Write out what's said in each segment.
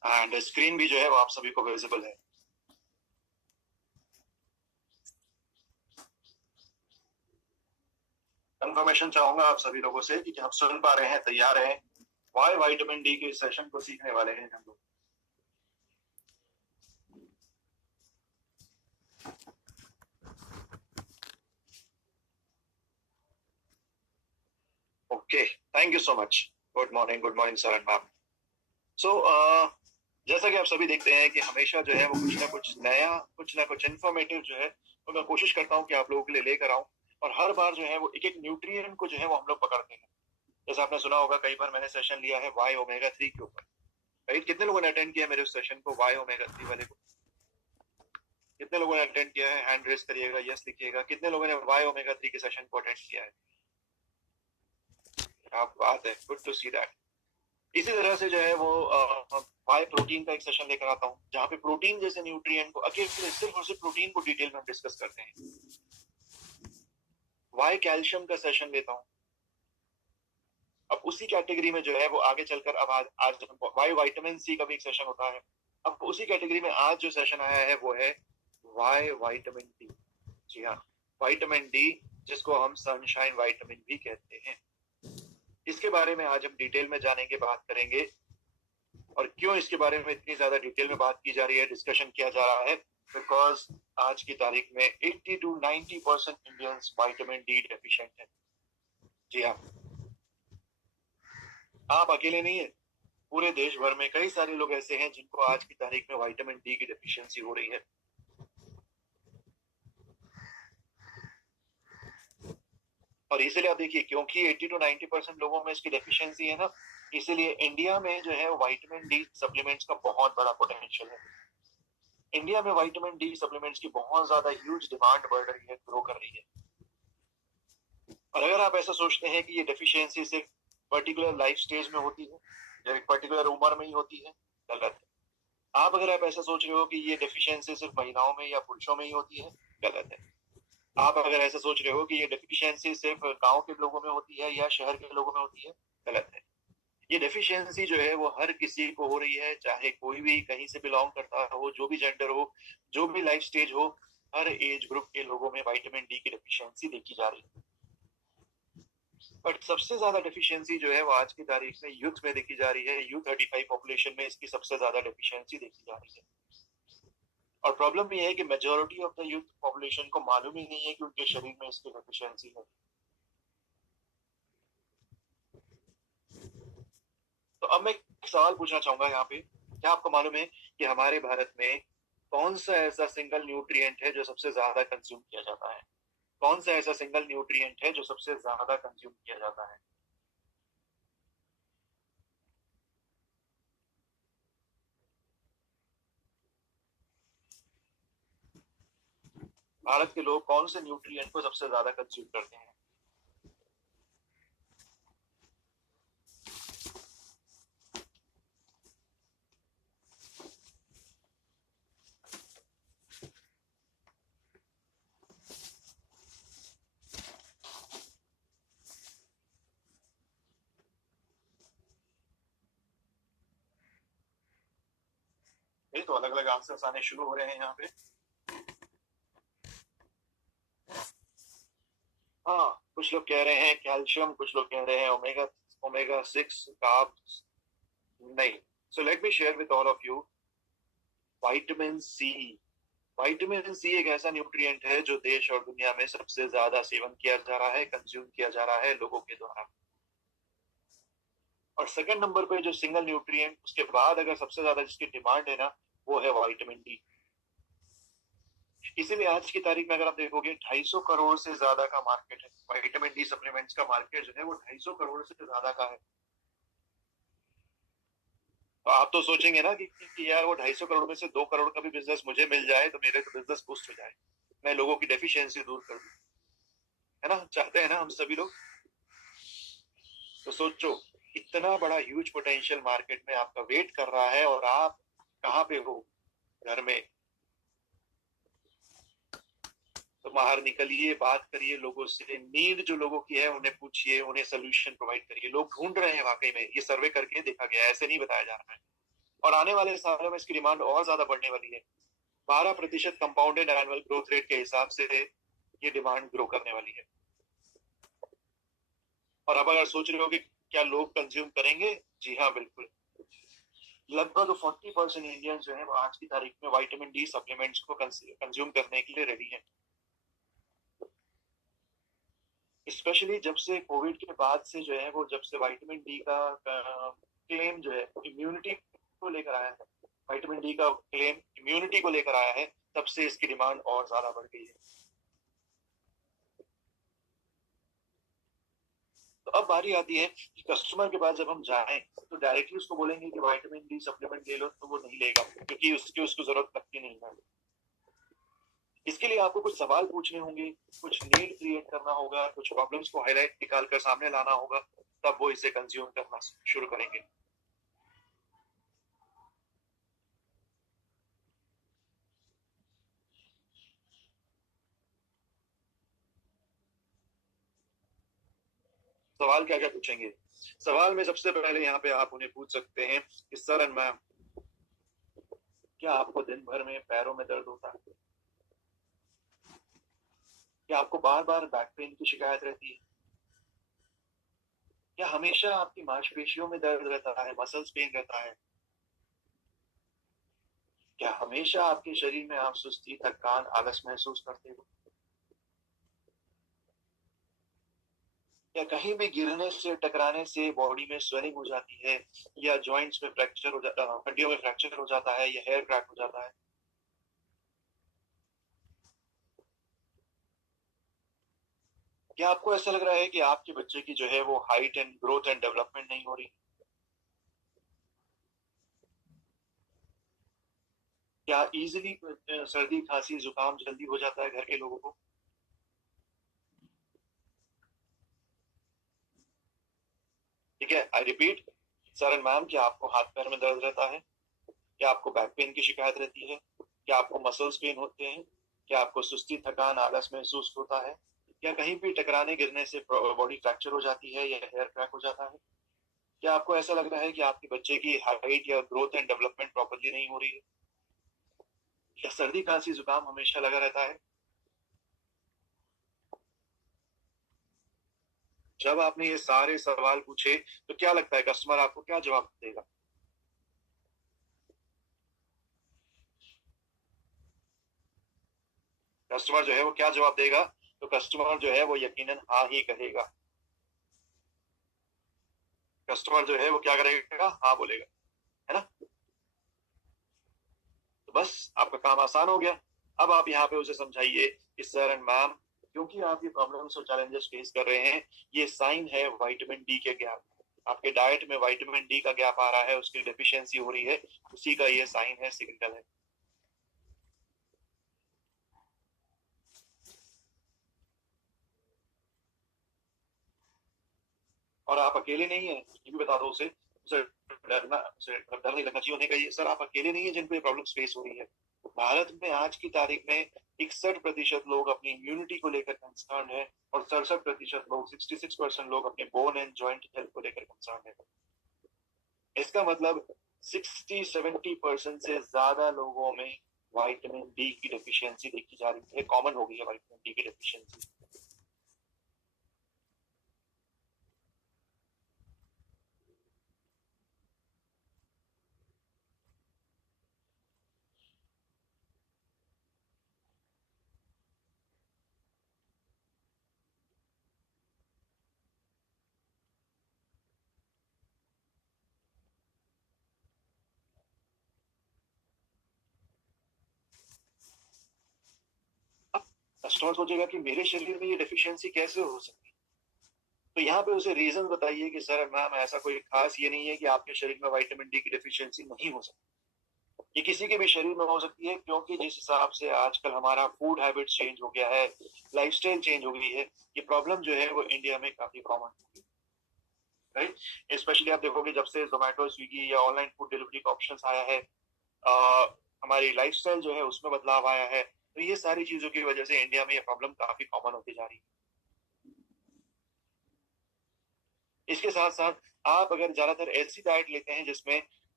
And screen भी जो है वो आप सभी को विजिबल है। कंफर्मेशन चाहूंगा आप सभी लोगों से कि आप सुन पा रहे हैं, तैयार हैं वाई विटामिन डी के सेशन को सीखने वाले हैं हम लोग। Okay, thank you so much. Good morning sir and ma'am. सो जैसा कि आप सभी देखते हैं कि हमेशा जो है वो कुछ ना कुछ नया, कुछ ना कुछ इन्फॉर्मेटिव जो है वो मैं कोशिश करता हूँ कि आप लोगों के लिए लेकर आऊं। और हर बार जो है वो एक एक न्यूट्रिएंट को जो है वो हम लोग पकड़ते हैं। जैसे आपने सुना होगा, कई बार मैंने सेशन लिया है वाई ओमेगा 3 के ऊपर। राइट, कितने लोगों ने अटेंड किया मेरे उस सेशन को, वाई ओमेगा 3 वाले को? कितने लोगों ने अटेंड किया है? हैंड रेस करिएगा, यस लिखिएगा। कितने लोगों ने वाई ओमेगा 3 के सेशन को अटेंड किया है? आप बात है, गुड टू सी दैट। इसी तरह से जो है वो वाई प्रोटीन का एक सेशन लेकर आता हूँ, जहाँ पे प्रोटीन जैसे न्यूट्रिएंट को अकेले सिर्फ और सिर्फ प्रोटीन को डिटेल में हम डिस्कस करते हैं। वाई कैल्शियम का सेशन लेता हूँ। अब उसी कैटेगरी में जो है वो आगे चलकर अब आज वाई विटामिन सी का भी एक सेशन होता है। अब उसी कैटेगरी में आज जो सेशन आया है वो है वाई विटामिन डी। जी हाँ, विटामिन डी, जिसको हम सनशाइन विटामिन भी कहते हैं। इसके बारे में आज हम डिटेल में जानेंगे, बात करेंगे। और क्यों इसके बारे में इतनी ज्यादा डिटेल में बात की जा रही है, डिस्कशन किया जा रहा है? बिकॉज आज की तारीख में 80 to 90% Indians vitamin D deficient है। जी हाँ, आप अकेले नहीं है, पूरे देश भर में कई सारे लोग ऐसे हैं जिनको आज की तारीख में विटामिन डी की डेफिशिएंसी हो रही है। और इसीलिए आप देखिए, क्योंकि 80 to 90% लोगों में इसकी डेफिशिएंसी है ना, इसीलिए इंडिया में जो है विटामिन डी सप्लीमेंट्स का बहुत बड़ा पोटेंशियल है। इंडिया में विटामिन डी सप्लीमेंट्स की बहुत ज्यादा ह्यूज डिमांड बढ़ रही है, ग्रो कर रही है। और अगर आप ऐसा सोचते हैं कि ये डेफिशिएंसी सिर्फ पर्टिकुलर लाइफ स्टेज में होती है या एक पर्टिकुलर उम्र में ही होती है, गलत है। आप अगर आप ऐसा सोच रहे हो कि ये डेफिशिएंसी सिर्फ महिलाओं में या पुरुषों में ही होती है, गलत है। आप अगर ऐसा सोच रहे हो कि ये डेफिशिएंसी सिर्फ गांव के लोगों में होती है या शहर के लोगों में होती है, गलत है। ये डेफिशिएंसी जो है वो हर किसी को हो रही है, चाहे कोई भी कहीं से बिलोंग करता हो, जो भी जेंडर हो, जो भी लाइफ स्टेज हो, हर एज ग्रुप के लोगों में विटामिन डी की डेफिशिएंसी देखी जा रही है। बट सबसे ज्यादा डेफिशिएंसी जो है वो आज की तारीख में यूथ में देखी जा रही है। U35 पॉपुलेशन में इसकी सबसे ज्यादा डेफिशिएंसी देखी जा रही है। और प्रॉब्लम ये है कि majority of the youth population को मालूम ही नहीं है कि उनके शरीर में इसकी डेफिशिएंसी है। तो अब मैं एक सवाल पूछना चाहूंगा यहाँ पे, क्या आपको मालूम है कि हमारे भारत में कौन सा ऐसा सिंगल न्यूट्रिएंट है जो सबसे ज्यादा कंज्यूम किया जाता है? कौन सा ऐसा सिंगल न्यूट्रिएंट है जो सबसे ज्यादा कंज्यूम किया जाता है? भारत के लोग कौन से न्यूट्रिएंट को सबसे ज्यादा कंज्यूम करते हैं? ये तो अलग अलग आंसर्स आने शुरू हो रहे हैं यहाँ पे। हाँ, कुछ लोग कह रहे हैं कैल्शियम, कुछ लोग कह रहे हैं ओमेगा ओमेगा 6 कार्ब्स। नहीं। So let me share with all of you vitamin C. Vitamin C एक ऐसा न्यूट्रिएंट है जो देश और दुनिया में सबसे ज्यादा सेवन किया जा रहा है, कंज्यूम किया जा रहा है लोगों के द्वारा। और सेकंड नंबर पे जो सिंगल न्यूट्रिएंट, उसके बाद अगर सबसे ज्यादा जिसकी डिमांड है ना, वो है विटामिन डी। इसीलिए आज की तारीख में अगर आप देखोगे 250 करोड़ से ज्यादा का मार्केट है। विटामिन डी सप्लीमेंट्स का मार्केट जो है वो 250 करोड़ से ज्यादा का है। तो आप तो सोचेंगे ना कि यार वो 250 करोड़ में से 2 करोड़ का भी बिजनेस मुझे मिल जाए तो मेरे तो बिजनेस बूस्ट हो जाए, मैं लोगों की डेफिशिएंसी दूर कर दूं, है ना? चाहते हैं ना हम सभी लोग। तो सोचो, इतना बड़ा ह्यूज पोटेंशियल मार्केट में आपका वेट कर रहा है और आप कहाँ पे हो? घर में। तो बाहर निकलिए, बात करिए लोगों से, नीड जो लोगों की है उन्हें पूछिए, उन्हें सोल्यूशन प्रोवाइड करिए। लोग ढूंढ रहे हैं वाकई में, ये सर्वे करके देखा गया है, ऐसे नहीं बताया जा रहा है। और आने वाले सालों में इसकी डिमांड और ज्यादा बढ़ने वाली है। 12% कंपाउंडेड एनुअल ग्रोथ रेट के हिसाब से ये डिमांड ग्रो करने वाली है। और अब अगर सोच रहे हो कि क्या लोग कंज्यूम करेंगे, जी हाँ बिल्कुल। लगभग 40% इंडियन जो है वो आज की तारीख में विटामिन डी सप्लीमेंट्स को कंज्यूम करने के लिए रेडी है। स्पेशली जब से कोविड के बाद से जो है वो, जब से विटामिन डी का क्लेम जो है इम्यूनिटी को लेकर आया है, विटामिन डी का क्लेम इम्यूनिटी को लेकर आया है, तब से इसकी डिमांड और ज्यादा बढ़ गई है। तो अब बारी आती है कि कस्टमर के पास जब हम जाएं तो डायरेक्टली उसको बोलेंगे कि विटामिन डी सप्लीमेंट ले लो, तो वो नहीं लेगा, क्योंकि उसको जरूरत लगती नहीं है। इसके लिए आपको कुछ सवाल पूछने होंगे, कुछ नीड क्रिएट करना होगा, कुछ प्रॉब्लम्स को हाईलाइट निकाल कर सामने लाना होगा, तब वो इसे कंज्यूम करना शुरू करेंगे। सवाल क्या क्या पूछेंगे? सवाल में सबसे पहले यहाँ पे आप उन्हें पूछ सकते हैं कि सर एंड मैम, क्या आपको दिन भर में पैरों में दर्द होता है? क्या आपको बार बार बैक पेन की शिकायत रहती है? क्या हमेशा आपकी मांसपेशियों में दर्द रहता है, मसल्स पेन रहता है? क्या हमेशा आपके शरीर में आप सुस्ती, थकान, आलस महसूस करते हो? या कहीं भी गिरने से, टकराने से बॉडी में स्वेलिंग हो जाती है, या जॉइंट्स में फ्रैक्चर हो जाता है, हड्डियों में फ्रैक्चर हो जाता है, या हेयर क्रैक हो जाता है? क्या आपको ऐसा लग रहा है कि आपके बच्चे की जो है वो height and growth and development नहीं हो रही? क्या इजीली सर्दी, खांसी, जुकाम जल्दी हो जाता है घर के लोगों को? ठीक है, I repeat, sir and ma'am, क्या आपको हाथ पैर में दर्द रहता है? क्या आपको बैक पेन की शिकायत रहती है? क्या आपको मसल्स पेन होते हैं? क्या आपको सुस्ती, थकान, आलस महसूस होता है? क्या कहीं भी टकराने गिरने से बॉडी फ्रैक्चर हो जाती है, या हेयर क्रैक हो जाता है? क्या आपको ऐसा लग रहा है कि आपके बच्चे की हाइट या ग्रोथ एंड डेवलपमेंट प्रॉपर्ली नहीं हो रही है? क्या सर्दी, खांसी, जुकाम हमेशा लगा रहता है? जब आपने ये सारे सवाल पूछे तो क्या लगता है कस्टमर आपको क्या जवाब देगा? कस्टमर जो है वो क्या जवाब देगा? तो कस्टमर जो है वो यकीनन हाँ ही कहेगा। कस्टमर जो है वो क्या करेगा? हाँ बोलेगा, है ना? तो बस आपका काम आसान हो गया। अब आप यहाँ पे उसे समझाइए कि सर एंड मैम, क्योंकि आप ये प्रॉब्लम्स और चैलेंजेस फेस कर रहे हैं, ये साइन है विटामिन डी के गैप। आपके डाइट में विटामिन डी का गैप आ रहा है, उसकी डेफिशिएंसी हो रही है, उसी का ये साइन है, सिग्नल है। और आप अकेले नहीं है, ये भी बता दो उसे। उसे डर नहीं लगना चाहिए, उन्हें कहिए सर आप अकेले नहीं है जिनको ये प्रॉब्लम्स फेस हो रही है। भारत में आज की तारीख में 61% लोग अपनी इम्यूनिटी को लेकर कंसर्न है, और 67% लोग, 66% लोग अपने बोन एंड जॉइंट हेल्थ को लेकर कंसर्न है। इसका मतलब 60-70% से ज्यादा लोगों में विटामिन डी की डेफिशिएंसी देखी जा रही है, कॉमन हो गई है विटामिन डी की डेफिशिएंसी। कस्टमर सोचेगा कि मेरे शरीर में ये डेफिशिएंसी कैसे हो सकती है? तो यहाँ पे उसे रीजन बताइए कि सर मैम, ऐसा कोई खास ये नहीं है कि आपके शरीर में विटामिन डी की डेफिशिएंसी नहीं हो सकती। ये किसी के भी शरीर में हो सकती है, क्योंकि जिस हिसाब से आजकल हमारा फूड हैबिट चेंज हो गया है, लाइफस्टाइल चेंज हो गई है, ये प्रॉब्लम जो है वो इंडिया में काफी कॉमन है, राइट? स्पेशली आप देखोगे जब से जोमेटो, स्विगी या ऑनलाइन फूड डिलीवरी का ऑप्शन आया है, हमारी लाइफस्टाइल जो है उसमें बदलाव आया है, तो ये सारी चीजों की वजह से इंडिया में ये प्रॉब्लम काफी कॉमन होती जा रही है। इसके साथ साथ आप अगर ज्यादातर ऐसी डाइट लेते हैं जिसमें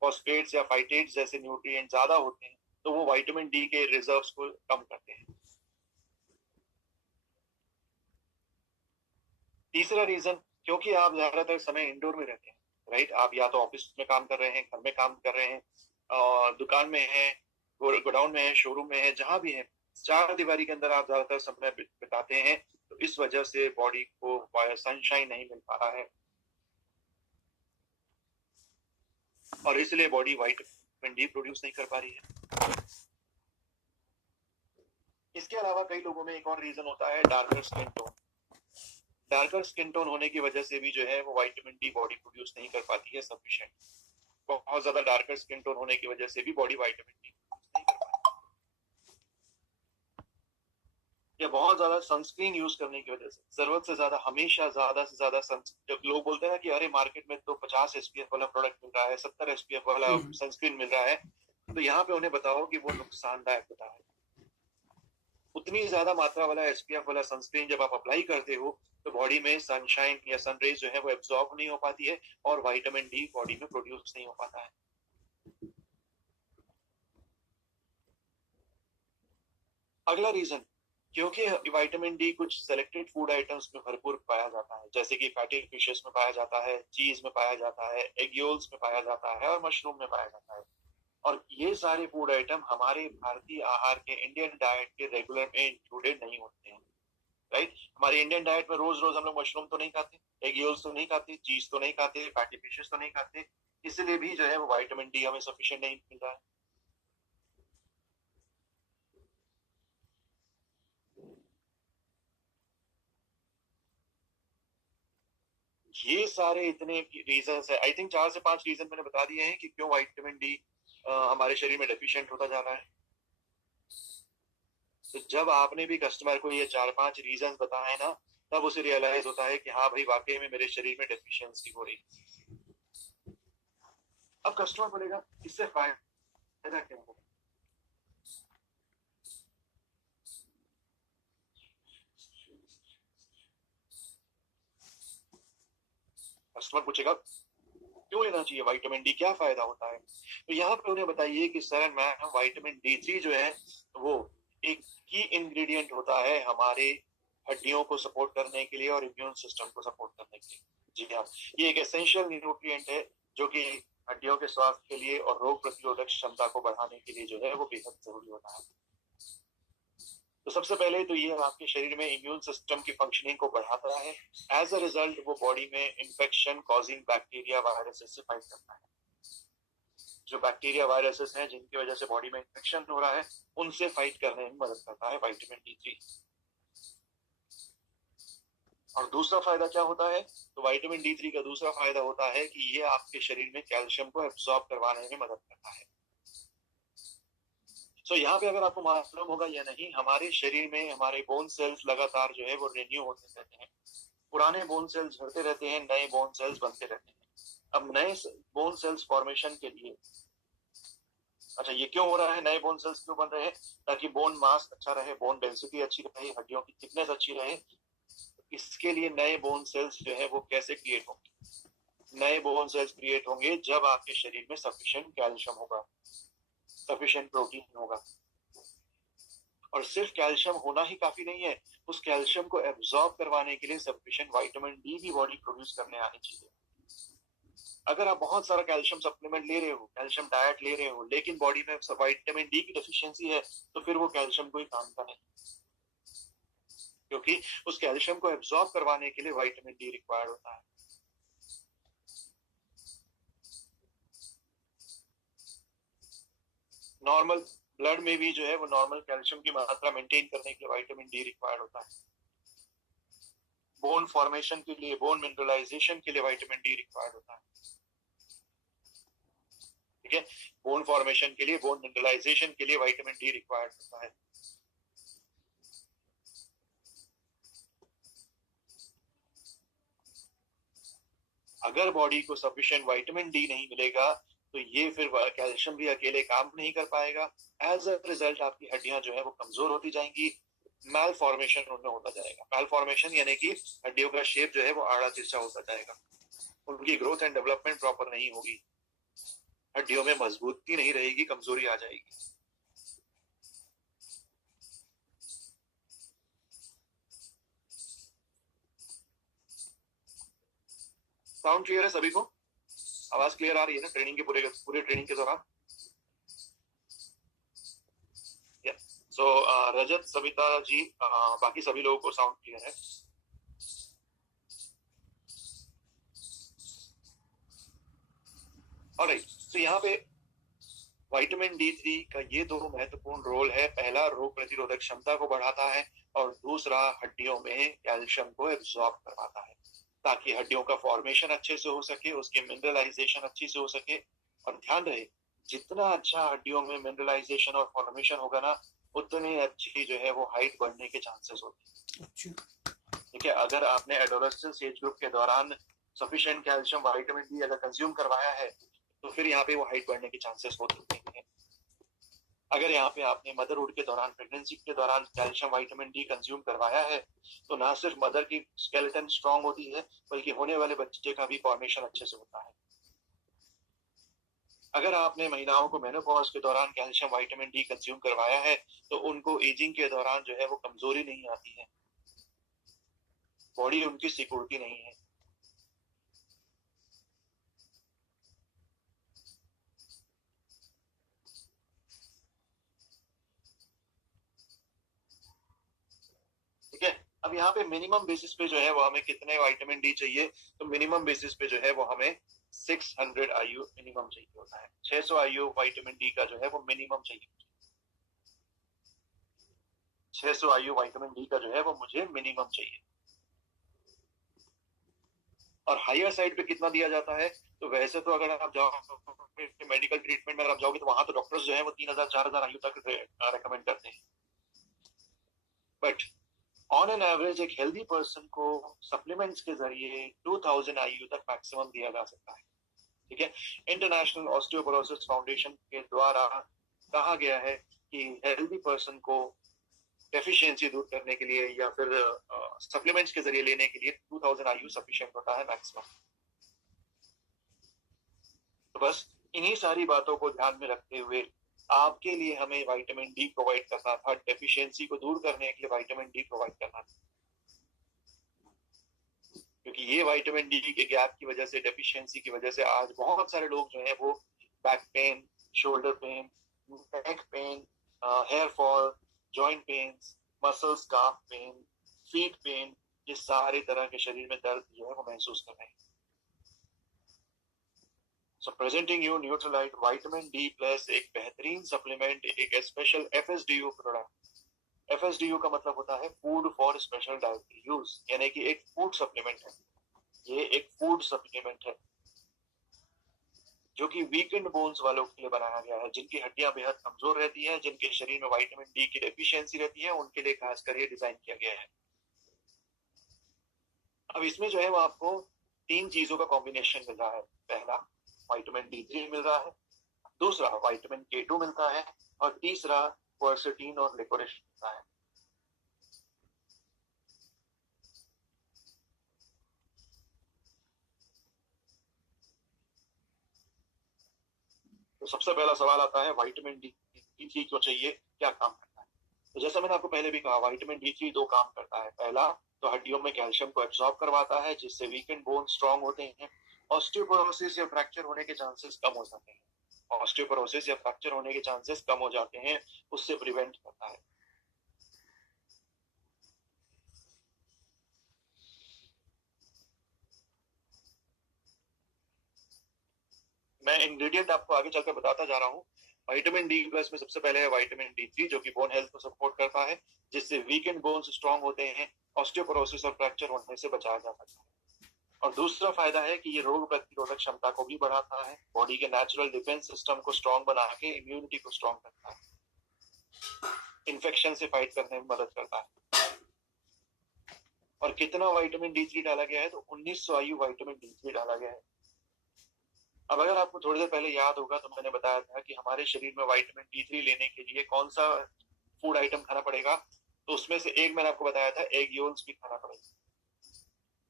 फॉस्फेट्स या फाइटेट्स जैसे न्यूट्रिएंट ज्यादा होते हैं तो वो विटामिन डी के रिजर्व्स को कम करते हैं। तीसरा रीजन, क्योंकि आप ज्यादातर समय इंडोर में रहते हैं, राइट? आप या तो ऑफिस में काम कर रहे हैं, घर में काम कर रहे हैं, दुकान में है, गोडाउन में है, शोरूम में है, जहां भी है, चार दीवारी के अंदर आप ज्यादातर समय बिताते हैं, तो इस वजह से बॉडी को सनशाइन नहीं मिल पा रहा है और इसलिए बॉडी विटामिन डी प्रोड्यूस नहीं कर पा रही है। इसके अलावा कई लोगों में एक और रीजन होता है darker skin tone. Darker skin tone होने की वजह से भी जो है वो विटामिन डी बॉडी प्रोड्यूस नहीं कर पाती है सफिशिएंट। बहुत ज्यादा डार्कर स्किन टोन होने की वजह से भी बॉडी विटामिन डी नहीं कर पाती, या बहुत ज्यादा सनस्क्रीन यूज करने की वजह से, जरूरत से ज्यादा, हमेशा ज्यादा से ज्यादा जब लोग बोलते हैं ना कि अरे मार्केट में तो 50 SPF वाला प्रोडक्ट मिल रहा है, 70 SPF वाला सनस्क्रीन मिल रहा है, तो यहाँ पे उन्हें बताओ कि वो नुकसानदायक होता है। उतनी ज्यादा मात्रा वाला SPF वाला सनस्क्रीन जब आप अप्लाई करते हो तो बॉडी में सनशाइन या सनरेज जो है वो एब्जॉर्ब नहीं हो पाती है और विटामिन डी बॉडी में प्रोड्यूस नहीं हो पाता है। अगला रीजन, क्योंकि विटामिन डी कुछ सेलेक्टेड फूड आइटम्स में भरपूर पाया जाता है, जैसे कि फैटी फिशेस में पाया जाता है, चीज में पाया जाता है, एग योल्स में पाया जाता है और मशरूम में पाया जाता है। और ये सारे फूड आइटम हमारे भारतीय आहार के, इंडियन डाइट के रेगुलर में इंक्लूडेड नहीं होते हैं, राइट? हमारे इंडियन डाइट में रोज रोज हम लोग मशरूम तो नहीं खाते, एग योल्स तो नहीं खाते, चीज तो नहीं खाते, फैटी फिशेस तो नहीं खाते, इसलिए भी जो है वो विटामिन डी हमें सफिशिएंट नहीं मिल रहा है। ये सारे इतने रीजन है, आई थिंक 4 से 5 रीजन मैंने बता दिए हैं कि क्यों विटामिन डी हमारे शरीर में डेफिशिएंट होता जा रहा है। तो जब आपने भी कस्टमर को ये 4-5 रीजन बताए ना, तब उसे रियलाइज होता है कि हाँ भाई वाकई में मेरे शरीर में डेफिशिएंसी हो रही है। अब कस्टमर बोलेगा इससे फायदा क्या होगा? कस्टमर पूछेगा क्यों लेना चाहिए विटामिन डी, क्या फायदा होता है? तो यहाँ पे उन्हें बताइए कि सर मैम विटामिन D3 जो है वो एक की इंग्रेडिएंट होता है हमारे हड्डियों को सपोर्ट करने के लिए और इम्यून सिस्टम को सपोर्ट करने के लिए। जी हाँ, ये एक एसेंशियल न्यूट्रिएंट है जो कि हड्डियों के स्वास्थ्य के लिए और रोग प्रतिरोधक क्षमता को बढ़ाने के लिए जो है वो बेहद जरूरी होता है। तो सबसे पहले तो ये आपके शरीर में इम्यून सिस्टम की फंक्शनिंग को बढ़ाता है। एज अ रिजल्ट वो बॉडी में इन्फेक्शन कॉजिंग बैक्टीरिया वायरसेस से फाइट करता है। जो बैक्टीरिया वायरसेस हैं जिनकी वजह से बॉडी में इन्फेक्शन हो रहा है, उनसे फाइट करने में मदद करता है विटामिन D3। और दूसरा फायदा क्या होता है? तो विटामिन D3 का दूसरा फायदा होता है कि ये आपके शरीर में कैल्शियम को एब्जॉर्ब करवाने में मदद करता है। तो यहाँ पे अगर आपको मालूम होगा या नहीं, हमारे शरीर में हमारे बोन सेल्स लगातार जो है वो रिन्यू होते रहते हैं। पुराने बोन सेल्स झड़ते रहते हैं, नए बोन सेल्स बनते रहते हैं। अब नए बोन सेल्स फॉर्मेशन के लिए, अच्छा ये क्यों हो रहा है, नए बोन सेल्स क्यों बन रहे हैं? ताकि बोन मास अच्छा रहे, बोन डेंसिटी अच्छी रहे, हड्डियों की थिकनेस अच्छी रहे। इसके लिए नए बोन सेल्स जो है वो कैसे क्रिएट होंगे? नए बोन सेल्स क्रिएट होंगे जब आपके शरीर में सफिशिएंट कैल्शियम होगा, सफिशिएंट प्रोटीन होगा। और सिर्फ कैल्शियम होना ही काफी नहीं है, उस कैल्शियम को एब्जॉर्ब करवाने के लिए सफिशिएंट विटामिन डी भी बॉडी प्रोड्यूस करने आनी चाहिए। अगर आप बहुत सारा कैल्शियम सप्लीमेंट ले रहे हो, कैल्शियम डाइट ले रहे हो, लेकिन बॉडी में विटामिन डी की डेफिशिएंसी है, तो फिर वो कैल्शियम कोई काम का नहीं, क्योंकि उस कैल्शियम को एब्जॉर्ब करवाने के लिए विटामिन डी रिक्वायर्ड होता है। नॉर्मल ब्लड में भी जो है वो नॉर्मल कैल्शियम की मात्रा मेंटेन करने के लिए विटामिन डी रिक्वायर्ड होता है। बोन फॉर्मेशन के लिए, बोन मिनरलाइजेशन के लिए विटामिन डी रिक्वायर्ड होता है। ठीक है, बोन फॉर्मेशन के लिए, बोन मिनरलाइजेशन के लिए विटामिन डी रिक्वायर्ड होता है। अगर बॉडी को सफिशिएंट विटामिन डी नहीं मिलेगा तो ये फिर कैल्शियम भी अकेले काम नहीं कर पाएगा। एज अ रिजल्ट आपकी हड्डियां जो है वो कमजोर होती जाएंगी, मैल फॉर्मेशन उनमें होता जाएगा। मैल फॉर्मेशन यानी कि हड्डियों का शेप जो है वो आड़ा तिरछा होता जाएगा, उनकी ग्रोथ एंड डेवलपमेंट प्रॉपर नहीं होगी। हड्डियों में मजबूती नहीं रहेगी, कमजोरी आ जाएगी। साउंड क्लियर है सभी को? आवाज क्लियर आ रही है ना ट्रेनिंग के पूरे ट्रेनिंग के दौरान? सो रजत, सविता जी, बाकी सभी लोगों को साउंड क्लियर है? ऑलराइट, तो यहाँ पे विटामिन D3 का ये दो महत्वपूर्ण रोल है। पहला, रोग प्रतिरोधक क्षमता को बढ़ाता है और दूसरा, हड्डियों में कैल्शियम को एब्जॉर्ब करवाता है ताकि हड्डियों का फॉर्मेशन अच्छे से हो सके, उसकी मिनरलाइजेशन अच्छी से हो सके। और ध्यान रहे, जितना अच्छा हड्डियों में मिनरलाइजेशन और फॉर्मेशन होगा ना, उतनी अच्छी जो है वो हाइट बढ़ने के चांसेस होते हैं। ठीक है, अगर आपने एडोलेसेंस एज ग्रुप के दौरान सफिशिएंट कैल्शियम विटामिन डी अगर कंज्यूम करवाया है तो फिर यहाँ पे वो हाइट बढ़ने के चांसेस होते हैं। अगर यहाँ पे आपने मदरहुड के दौरान, प्रेगनेंसी के दौरान कैल्शियम विटामिन डी कंज्यूम करवाया है तो ना सिर्फ मदर की स्केलेटन स्ट्रांग होती है बल्कि होने वाले बच्चे का भी फॉर्मेशन अच्छे से होता है। अगर आपने महिलाओं को मेनोपॉज के दौरान कैल्शियम विटामिन डी कंज्यूम करवाया है तो उनको एजिंग के दौरान जो है वो कमजोरी नहीं आती है, बॉडी उनकी सिकुड़ती नहीं है। ठीक है, अब यहाँ पे मिनिमम बेसिस पे जो है वो हमें कितने विटामिन डी चाहिए? तो मिनिमम बेसिस पे जो है वो हमें 600 IU मिनिमम चाहिए होता है। 600 IU विटामिन डी का जो है वो मिनिमम चाहिए। 600 IU विटामिन डी का जो है वो मुझे मिनिमम चाहिए। और हायर साइड पे कितना दिया जाता है? तो वैसे तो अगर आप जाओ मेडिकल ट्रीटमेंट में अगर आप जाओगे तो वहां तो डॉक्टर्स जो है वो 3000-4000 IU तक रेकमेंड करते हैं। बट ऑन एन एवरेज एक हेल्दी पर्सन को सप्लीमेंट्स के जरिए 2000 IU तक मैक्सिमम दिया जा सकता है। ठीक है, इंटरनेशनल ऑस्टियोपोरोसिस फाउंडेशन के द्वारा कहा गया है कि हेल्दी पर्सन को डेफिशिएंसी दूर करने के लिए या फिर सप्लीमेंट्स के जरिए लेने के लिए 2000 IU सफिशिएंट होता है मैक्सिमम। तो बस इन्हीं सारी बातों को ध्यान में रखते हुए आपके लिए हमें विटामिन डी प्रोवाइड करना था, डेफिशिएंसी को दूर करने के लिए विटामिन डी प्रोवाइड करना था। क्योंकि ये विटामिन डी के गैप की वजह से, डेफिशिएंसी की वजह से आज बहुत सारे लोग जो है वो back pain, shoulder pain, neck pain, hair fall, joint pains, muscles, काफ पेन, फीट पेन, ये सारे तरह के शरीर में दर्द जो है वो महसूस कर रहे हैं। So presenting you Neutralite Vitamin D Plus एक बेहतरीन सप्लीमेंट, एक स्पेशल FSDU प्रोडक्ट। FSDU का मतलब होता है food for special dietary use, यानी कि एक फूड सप्लीमेंट है। ये एक फूड सप्लीमेंट है जो कि वीकेंड बोन्स वालों के लिए बनाया गया है, जिनकी हड्डियां बेहद कमजोर रहती हैं, जिनके शरीर में विटामिन डी की डेफिशिएंसी रहती है, उनके लिए खासकर ये डिजाइन किया गया है। अब इसमें जो है वो आपको 3 चीजों का कॉम्बिनेशन मिल रहा है। पहला, विटामिन D3 मिल रहा है, दूसरा विटामिन K2 मिलता है और तीसरा क्वर्सेटीन और लिकोरिश मिलता है। तो सबसे पहला सवाल आता है विटामिन D3 क्यों चाहिए, क्या काम करता है? तो जैसा मैंने आपको पहले भी कहा, विटामिन D3 दो काम करता है। पहला तो हड्डियों में कैल्शियम को एब्जॉर्ब करवाता है जिससे वीकेंड बोन स्ट्रांग होते हैं, ऑस्टियोपोरोसिस या फ्रैक्चर होने के चांसेस कम हो जाते हैं। ऑस्टियोपोरोसिस या फ्रैक्चर होने के चांसेस कम हो जाते हैं, उससे प्रिवेंट करता है। मैं इंग्रेडिएंट आपको आगे चलकर बताता जा रहा हूँ। विटामिन डी प्लस में सबसे पहले है विटामिन D3 जो कि बोन हेल्थ को सपोर्ट करता है, जिससे वीकेंड बोन्स स्ट्रांग होते हैं, ऑस्टियोपोरोसिस और फ्रैक्चर होने से बचाया जा सकता है। और दूसरा फायदा है कि ये रोग प्रतिरोधक क्षमता को भी बढ़ाता है, बॉडी के नेचुरल डिफेंस सिस्टम को स्ट्रांग बना के इम्यूनिटी को स्ट्रांग करता है, इन्फेक्शन से फाइट करने में मदद करता है। और कितना विटामिन D3 डाला गया है? तो 1900 IU विटामिन D3 डाला गया है। अब अगर आपको थोड़ी देर पहले याद होगा तो मैंने बताया था कि हमारे शरीर में विटामिन D3 लेने के लिए कौन सा फूड आइटम खाना पड़ेगा, तो उसमें से एक मैंने आपको बताया था, एग योल्स भी खाना पड़ेगा।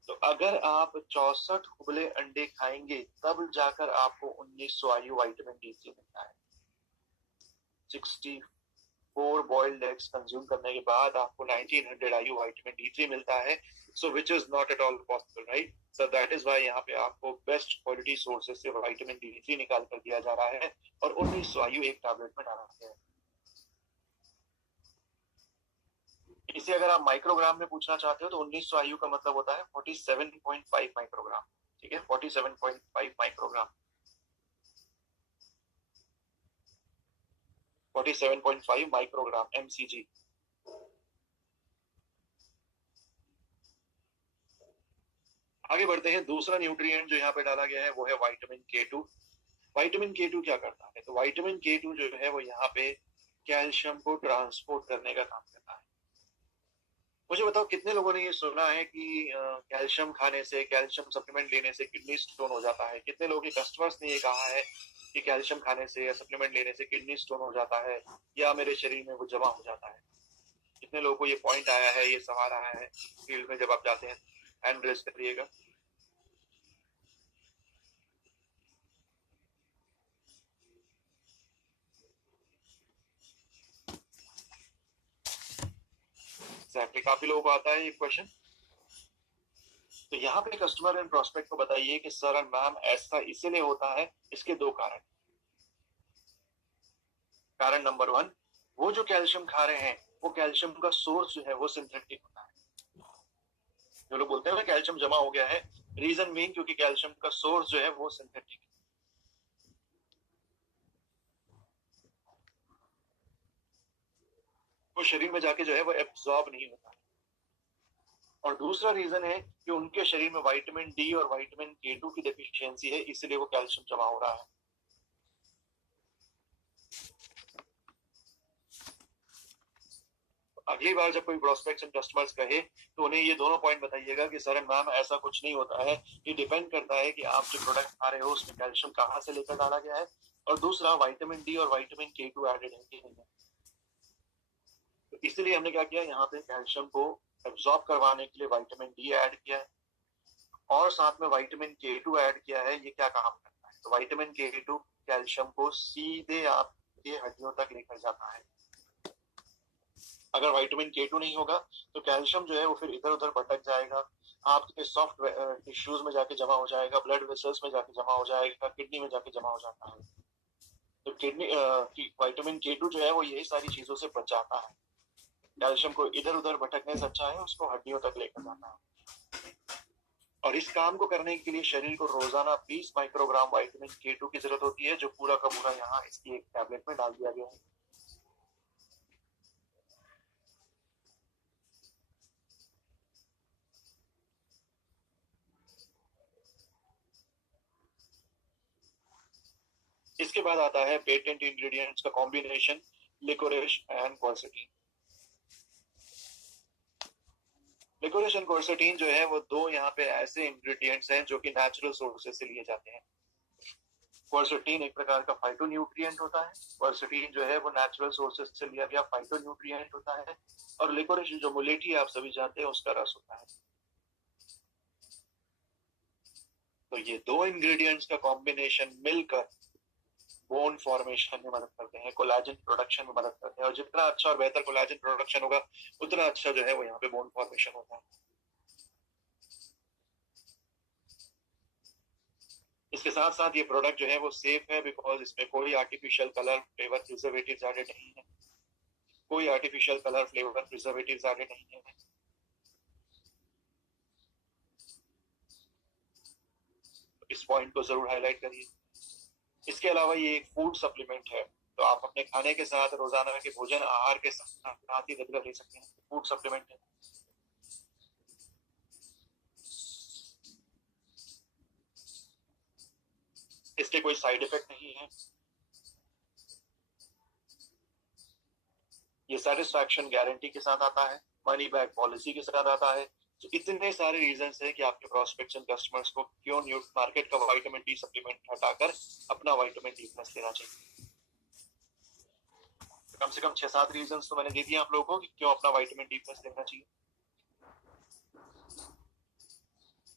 तो अगर आप 64 उबले अंडे खाएंगे तब जाकर आपको 1900 आयु विटामिन डी थ्री मिलता है। 64 बॉइल्ड एग्स कंज्यूम करने के बाद आपको 1900 आयु विटामिन डी थ्री मिलता है। सो which is not at all possible, right? So that is why यहाँ पे आपको बेस्ट क्वालिटी सोर्सेज से विटामिन डी थ्री निकाल कर दिया जा रहा है और 1900 आयु एक टैबलेट में डाला गया है। इसे अगर आप माइक्रोग्राम में पूछना चाहते हो तो 1900 आयु का मतलब होता है 47.5 माइक्रोग्राम। ठीक है, 47.5 माइक्रोग्राम, 47.5 माइक्रोग्राम एमसीजी। आगे बढ़ते हैं। दूसरा न्यूट्रिएंट जो यहाँ पे डाला गया है वो है विटामिन के टू। विटामिन के टू क्या करता है? तो विटामिन के टू जो है वो यहाँ पे कैल्शियम को ट्रांसपोर्ट करने का काम करता है। मुझे बताओ कितने लोगों ने ये सुना है कि कैल्शियम खाने से, कैल्शियम सप्लीमेंट लेने से किडनी स्टोन हो जाता है? कितने लोगों के कस्टमर्स ने ये कहा है कि कैल्शियम खाने से या सप्लीमेंट लेने से किडनी स्टोन हो जाता है या मेरे शरीर में वो जमा हो जाता है? कितने लोगों को ये पॉइंट आया है, ये सवाल आया है फील्ड में जब आप जाते हैं? हैंड रेज करिएगा। एग्जैक्टली, काफी लोगों को आता है ये क्वेश्चन। तो यहाँ पे कस्टमर एंड प्रोस्पेक्ट को बताइए कि सर एंड मैम ऐसा इसीलिए होता है। इसके दो कारण। कारण नंबर वन, वो जो कैल्शियम खा रहे हैं वो कैल्शियम का सोर्स जो है वो सिंथेटिक होता है। जो लोग बोलते हैं ना कैल्शियम जमा हो गया है, रीजन मीन क्योंकि कैल्शियम का सोर्स जो है वो सिंथेटिक है। वो शरीर में जाके जो है वो एब्जॉर्ब नहीं होता। और दूसरा रीजन है कि उनके शरीर में विटामिन डी और विटामिन के टू की डेफिशिएंसी है, इसलिए वो कैल्शियम जमा हो रहा है। अगली बार जब कोई प्रोस्पेक्ट्स एंड कस्टमर्स कहे तो उन्हें ये दोनों पॉइंट बताइएगा कि सर एंड मैम ऐसा कुछ नहीं होता है। ये डिपेंड करता है कि आप जो प्रोडक्ट खा रहे हो उसमें कैल्शियम कहाँ से लेकर डाला गया है, और दूसरा विटामिन डी और विटामिन के टू एडेड है कि नहीं है। तो इसलिए हमने क्या किया, यहाँ पे कैल्शियम को एब्जॉर्ब करवाने के लिए विटामिन डी ऐड किया है और साथ में विटामिन के टू ऐड किया है। ये क्या काम करता है? तो विटामिन के टू कैल्शियम को सीधे आपके हड्डियों तक लेकर जाता है। अगर विटामिन के टू नहीं होगा तो कैल्शियम जो है वो फिर इधर उधर भटक जाएगा, आपके सॉफ्ट टिश्यूज में जाके जमा हो जाएगा, ब्लड वेसल्स में जाके जमा हो जाएगा, किडनी में जाके जमा हो जाता है। तो किडनी विटामिन के टू जो है वो यही सारी चीजों से बचाता है। कैल्शियम को इधर उधर भटकने से अच्छा है उसको हड्डियों तक लेकर जाना है। और इस काम को करने के लिए शरीर को रोजाना 20 माइक्रोग्राम विटामिन के टू की जरूरत होती है, जो पूरा का पूरा यहाँ इसकी एक टैबलेट में डाल दिया गया है। इसके बाद आता है पेटेंट इंग्रेडिएंट्स का कॉम्बिनेशन, लिकोरिश एंड क्वर्सेटीन। लिकोरिश एंड क्वर्सेटीन जो है वो दो यहाँ पे ऐसे इंग्रेडिएंट्स हैं जो कि नेचुरल सोर्सेज से लिए जाते हैं। क्वर्सेटीन एक प्रकार का फाइटोन्यूट्रिएंट होता है। क्वर्सेटीन जो है वो नेचुरल सोर्सेज से लिया गया फाइटोन्यूट्रिएंट होता है। और लिकोरिश जो मुलेठी आप सभी जानते हैं उसका रस होता है। तो ये दो इंग्रेडिएंट्स का कॉम्बिनेशन मिलकर बोन फॉर्मेशन में मदद करते हैं, कोलाजन प्रोडक्शन में मदद करते हैं। और जितना अच्छा और बेहतर कोलाजन प्रोडक्शन होगा उतना अच्छा जो है वो यहाँ पे बोन फॉर्मेशन होता है। इसके साथ साथ ये प्रोडक्ट जो है वो सेफ है बिकॉज इसमें कोई artificial colour, flavour, preservatives added नहीं है। कोई artificial colour, flavour, preservatives added नहीं है। इस पॉइंट को जरूर हाईलाइट करिए। इसके अलावा ये एक फूड सप्लीमेंट है, तो आप अपने खाने के साथ, रोजाना के भोजन आहार के साथ ही रेगुलर ले सकते हैं। फूड सप्लीमेंट है। इसके कोई साइड इफेक्ट नहीं है। ये सेटिस्फैक्शन गारंटी के साथ आता है, मनी बैक पॉलिसी के साथ आता है। तो इतने सारे रीजंस है कि आपके प्रोस्पेक्ट्स एंड कस्टमर्स को क्यों न्यू मार्केट का विटामिन डी सप्लीमेंट हटाकर अपना विटामिन डी प्लस लेना चाहिए। तो कम से कम 6-7 रीजंस तो मैंने दे दिए आप लोगों को कि क्यों अपना विटामिन डी प्लस लेना चाहिए।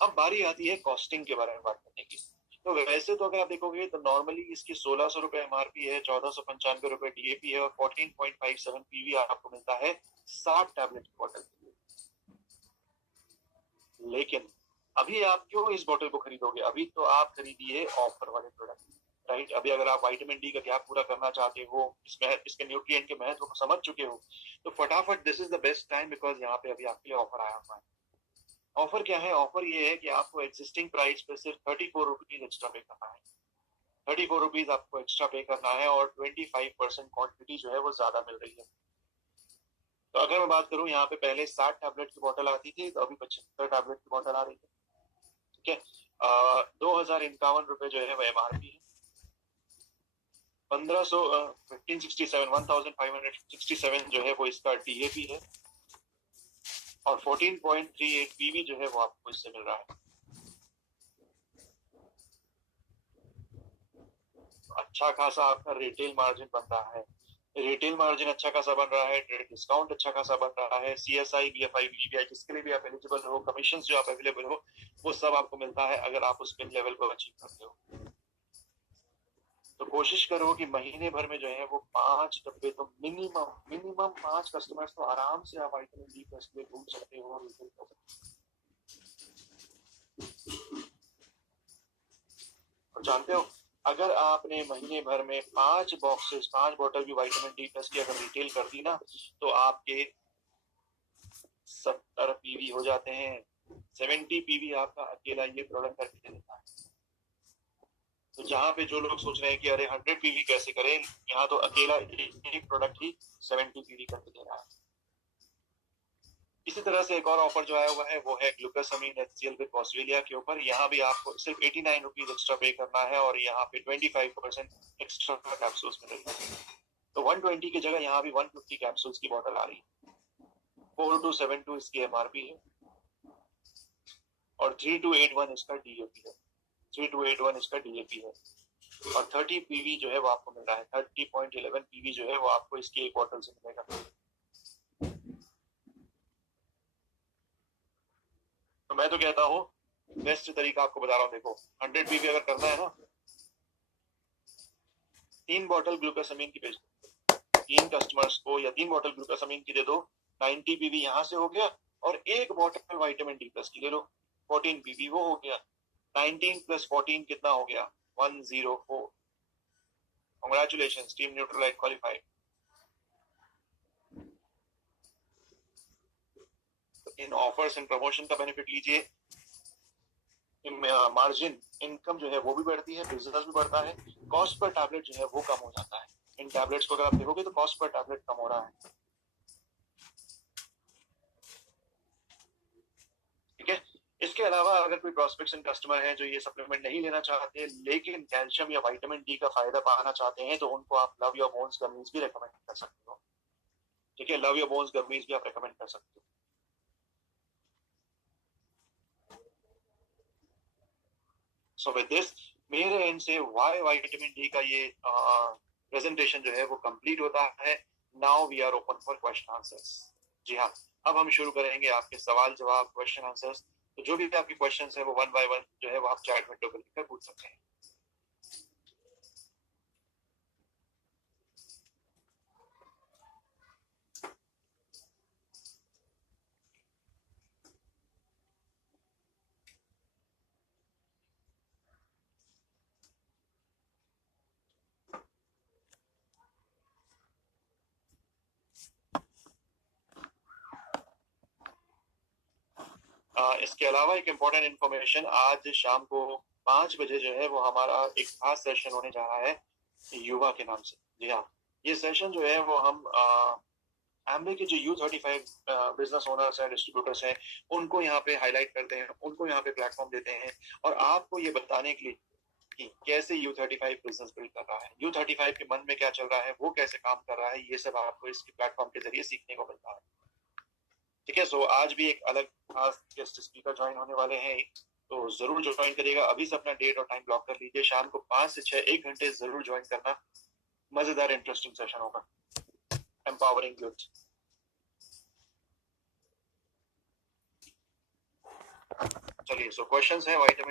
अब बारी आती है कॉस्टिंग के बारे में बात करने की। तो वैसे तो अगर आप देखोगे तो नॉर्मली इसकी 1600 रुपए एमआरपी है, 1495 रुपए डीएपी है और 14.57 पीवी आपको मिलता है 60 टैबलेट की बोतल। लेकिन अभी आप क्यों इस बोतल को खरीदोगे? अभी तो आप खरीदिए ऑफर वाले प्रोडक्ट, राइट? अभी अगर आप विटामिन डी का गैप पूरा करना चाहते हो, इसके न्यूट्रिएंट के महत्व को समझ चुके हो, तो फटाफट this is the best time, because यहाँ पे अभी आपके लिए ऑफर आया हुआ है। ऑफर क्या है? ऑफर ये है कि आपको एग्जिस्टिंग प्राइस पे सिर्फ 34 रुपीज एक्स्ट्रा पे करना है। 34 रुपीज आपको एक्स्ट्रा पे करना है और 25% क्वांटिटी जो है वो ज्यादा मिल रही है। तो अगर मैं बात करूं, यहाँ पे पहले 60 टैबलेट की बोतल आती थी, तो अभी 75 टैबलेट की बोतल आ रही है। ठीक है, 2051 रुपए जो है वो एमआरपी है। 1567 जो है वो इसका डीएपी है और 14.38 पीवी जो है वो आपको इससे मिल रहा है। अच्छा खासा आपका रिटेल मार्जिन बन रहा है। रिटेल मार्जिन अच्छा खासा बन रहा है, डिस्काउंट अच्छा खासा बन रहा है, सीएसआई, बीएफआई, बीबीआई जिसके लिए भी आप एलिजिबल हो, कमीशन जो आप अवेलेबल हो, वो सब आपको मिलता है अगर आप उस पिन लेवल को अचीव करते हो। तो कोशिश करो कि महीने भर में जो है वो 5 डब्बे तो मिनिमम 5 कस्टमर्स तो आराम से आप विटामिन डी प्लस के लिए ढूंढ सकते हो और रिफिल कर सकते हो। और जानते हो, अगर आपने महीने भर में 5 बोतल की विटामिन डी प्लस की अगर रिटेल कर दी ना, तो आपके 70 पीवी हो जाते हैं। 70 पीवी आपका अकेला ये प्रोडक्ट करके देता है। तो जहाँ पे जो लोग सोच रहे हैं कि अरे 100 पीवी कैसे करें, यहाँ तो अकेला एक प्रोडक्ट ही 70 पीवी करके दे रहा है। इसी तरह से एक और ऑफर जो आया हुआ है वो है ग्लूकोसामिन एचसीएल विद ऑस्ट्रेलिया के ऊपर। यहाँ भी आपको सिर्फ 89 रुपीज एक्स्ट्रा पे करना है और यहाँ पे 25% एक्स्ट्रा कैप्सूल्स मिलेंगे। तो 120 की जगह यहाँ भी 150 कैप्सूल्स की बोतल आ रही है। 4272 इसकी एमआरपी है और 3281 इसका डीएपी है। 3281 इसका डीएपी है और 30 पीवी जो है वो आपको मिल रहा है। 30.11 पीवी जो है वो आपको इसकी एक बोतल से मिलेगा। तो मैं तो कहता हूँ बेस्ट तरीका आपको बता रहा हूँ। देखो 100 पीवी अगर करना है ना, 3 बोतल ग्लूकोसामिन की भेज दो 3 कस्टमर्स को, या 3 बोतल ग्लूकोसामिन की दे दो, 90 पीवी यहाँ से हो गया, और एक बोतल विटामिन डी प्लस की ले लो, 14 पीवी वो हो गया। 19 प्लस 14 कितना हो गया? 104। Congratulations, team Nutrilite qualified. In offers and promotion का बेनिफिट लीजिए। मार्जिन इनकम जो है वो भी बढ़ती है, बिजनेस भी बढ़ता है, कॉस्ट पर टैबलेट जो है वो कम हो जाता है। इन टैबलेट्स को अगर आप देखोगे तो कॉस्ट पर टैबलेट कम हो रहा है। ठीक है, इसके अलावा अगर कोई प्रोस्पेक्शन कस्टमर है जो ये सप्लीमेंट नहीं लेना चाहते लेकिन कैल्शियम या विटामिन डी का फायदा पाना चाहते हैं, तो उनको आप लव योर बोन्स गमीज भी रेकमेंड कर सकते हो। ठीक है, लव योर बोन्स गमीज भी आप रेकमेंड कर सकते हो। सो विद दिस मेरे एंड से वाई विटामिन डी का ये प्रेजेंटेशन जो है वो कंप्लीट होता है। Now we are open for question answers. जी हाँ, अब हम शुरू करेंगे आपके सवाल जवाब, क्वेश्चन आंसर्स। तो जो भी आपके क्वेश्चंस है वो 1 बाय 1 जो है वो आप चैट विंडो पर लिखकर पूछ सकते हैं। इसके अलावा एक इम्पोर्टेंट इन्फॉर्मेशन, आज शाम को 5 बजे जो है वो हमारा एक खास सेशन होने जा रहा है युवा के नाम से। जी हाँ, ये सेशन जो है वो हम एम्बे के जो U35 बिजनेस ओनर्स हैं, डिस्ट्रीब्यूटर्स हैं, उनको यहाँ पे हाईलाइट करते हैं, उनको यहाँ पे प्लेटफॉर्म देते हैं और आपको ये बताने के लिए कि कैसे U35 बिजनेस बिल्ड कर रहा है, U35 के मन में क्या चल रहा है, वो कैसे काम कर रहा है, ये सब आपको इस प्लेटफॉर्म के जरिए सीखने को मिलता है। ठीक है, सो आज भी एक अलग खास गेस्ट स्पीकर ज्वाइन होने वाले हैं, तो जरूर ज्वाइन करिएगा। अभी से अपना डेट और टाइम ब्लॉक कर लीजिए, शाम को 5 से 6 1 घंटे जरूर ज्वाइन करना। मजेदार इंटरेस्टिंग सेशन होगा, एम्पावरिंग यूथ। चलिए, सो क्वेश्चंस है विटामिन